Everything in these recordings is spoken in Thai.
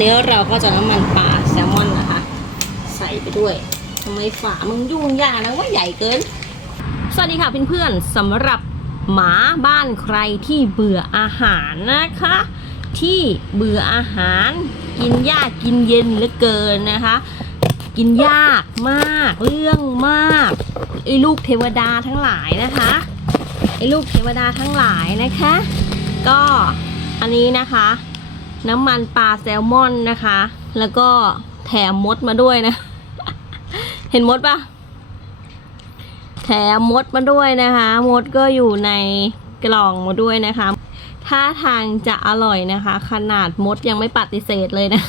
เนื้อเราก็จะน้ำมันปลาแซลมอนนะคะ ใส่ไปด้วยทำไมฝามึงยุ่งยากนะว่าใหญ่เกิน สวัสดีค่ะเพื่อนๆสำหรับหมาบ้านใครที่เบื่ออาหารนะคะ ที่เบื่ออาหาร กินยากกินเย็นเหลือเกินนะคะ กินยากมาก เรื่องมากไอ้ลูกเทวดาทั้งหลายนะคะไอ้ลูกเทวดาทั้งหลายนะคะ ก็อันนี้นะคะ น้ำมันปลาแซลมอนนะคะ แล้วก็แถมมดมาด้วยนะ เห็นมดปะแถมมดมาด้วยนะคะ มดก็อยู่ในกล่องมาด้วยนะคะท่าทางจะอร่อยนะคะ ขนาดมดยังไม่ปฏิเสธเลยนะ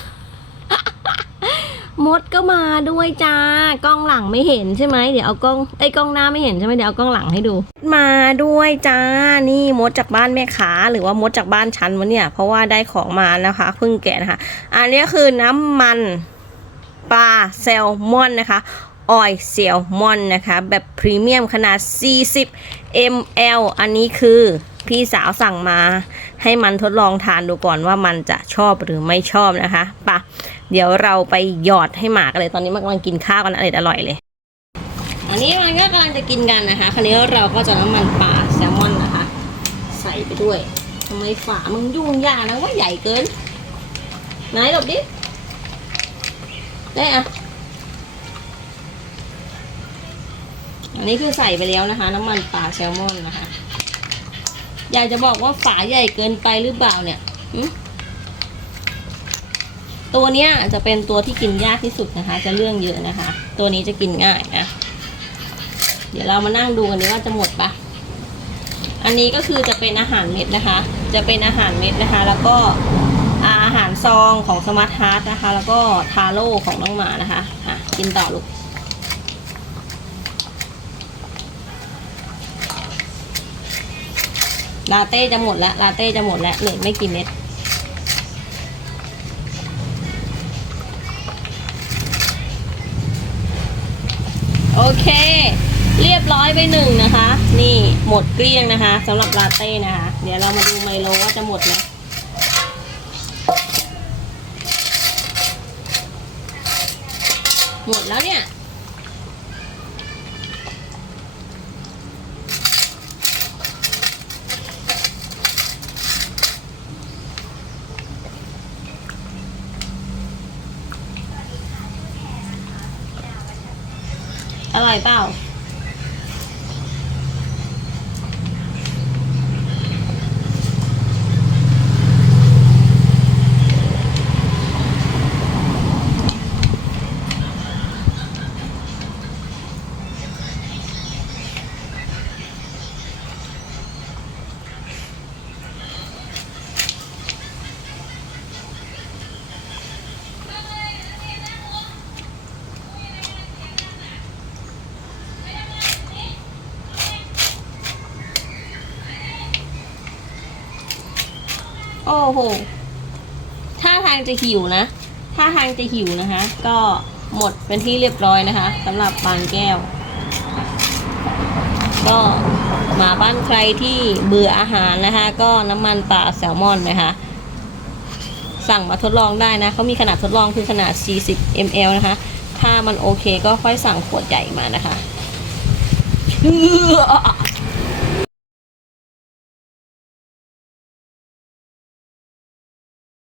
มดก็มาด้วยจ้ากล้องหลังไม่เห็นใช่ไหมเดี๋ยวเอากล้องไอ้กล้องหน้าไม่เห็นใช่ไหมเดี๋ยวเอากล้องหลังให้ดู มาด้วยจ้านี่มดจากบ้านแม่ค้าหรือว่ามดจากบ้านฉันวะเนี่ย เพราะว่าได้ของมานะคะเพิ่งแกะนะคะ อันนี้คือน้ำมันปลาแซลมอนนะคะออยแซลมอนนะคะ แบบพรีเมียมขนาด 40 ml อันนี้คือพี่สาวสั่งมาให้มันทดลองทานดูก่อนว่ามันจะชอบหรือไม่ชอบนะคะปะ เดี๋ยวเราไปหยอดให้หมากันเลย ตอนนี้มันกำลังกินข้าวกันอร่อยอร่อยเลย อันนี้มันก็กำลังจะกินกันนะคะ คราวนี้เราก็จะน้ำมันปลาแซลมอนนะคะ ใส่ไปด้วยทำไมฝามึงยุ่งยากนะว่าใหญ่เกิน ไหนหลบดิ ได้อะอันนี้คือใส่ไปแล้วนะคะ น้ำมันปลาแซลมอนนะคะ อยากจะบอกว่าฝาใหญ่เกินไปหรือเปล่าเนี่ยหึ ตัวเนี้ยจะเป็นตัวที่กินยากที่สุดนะคะ จะเรื่องเยอะนะคะ ตัวนี้จะกินง่ายนะ เดี๋ยวเรามานั่งดูกันดีว่าจะหมดปะอันนี้ก็คือจะเป็นอาหารเม็ดนะคะ จะเป็นอาหารเม็ดนะคะ แล้วก็อาหารซองของสมาร์ทฮาร์ดนะคะ แล้วก็ทาโร่ของน้องหมานะคะอะกินต่อลูกลาเต้จะหมดแล้วลาเต้จะหมดแล้วเหลือไม่กี่เม็ด โอเค เรียบร้อยไปหนึ่งนะคะ นี่หมดเกลี้ยงนะคะสำหรับลาเต้นะคะ เดี๋ยวเรามาดูไมโลว่าจะหมดไหมหมดแล้วเนี่ย อร่อยเปล่า โอ้โหท่าทางจะหิวนะท่าทางจะหิวนะคะ ก็หมดเป็นที่เรียบร้อยนะคะสำหรับบางแก้ว ก็มาบ้านใครที่เบื่ออาหารนะคะ ก็น้ำมันปลาแซลมอนนะคะ สั่งมาทดลองได้นะเขามีขนาดทดลองคือขนาด 40 ml นะคะ ถ้ามันโอเคก็ค่อยสั่งขวดใหญ่มานะคะ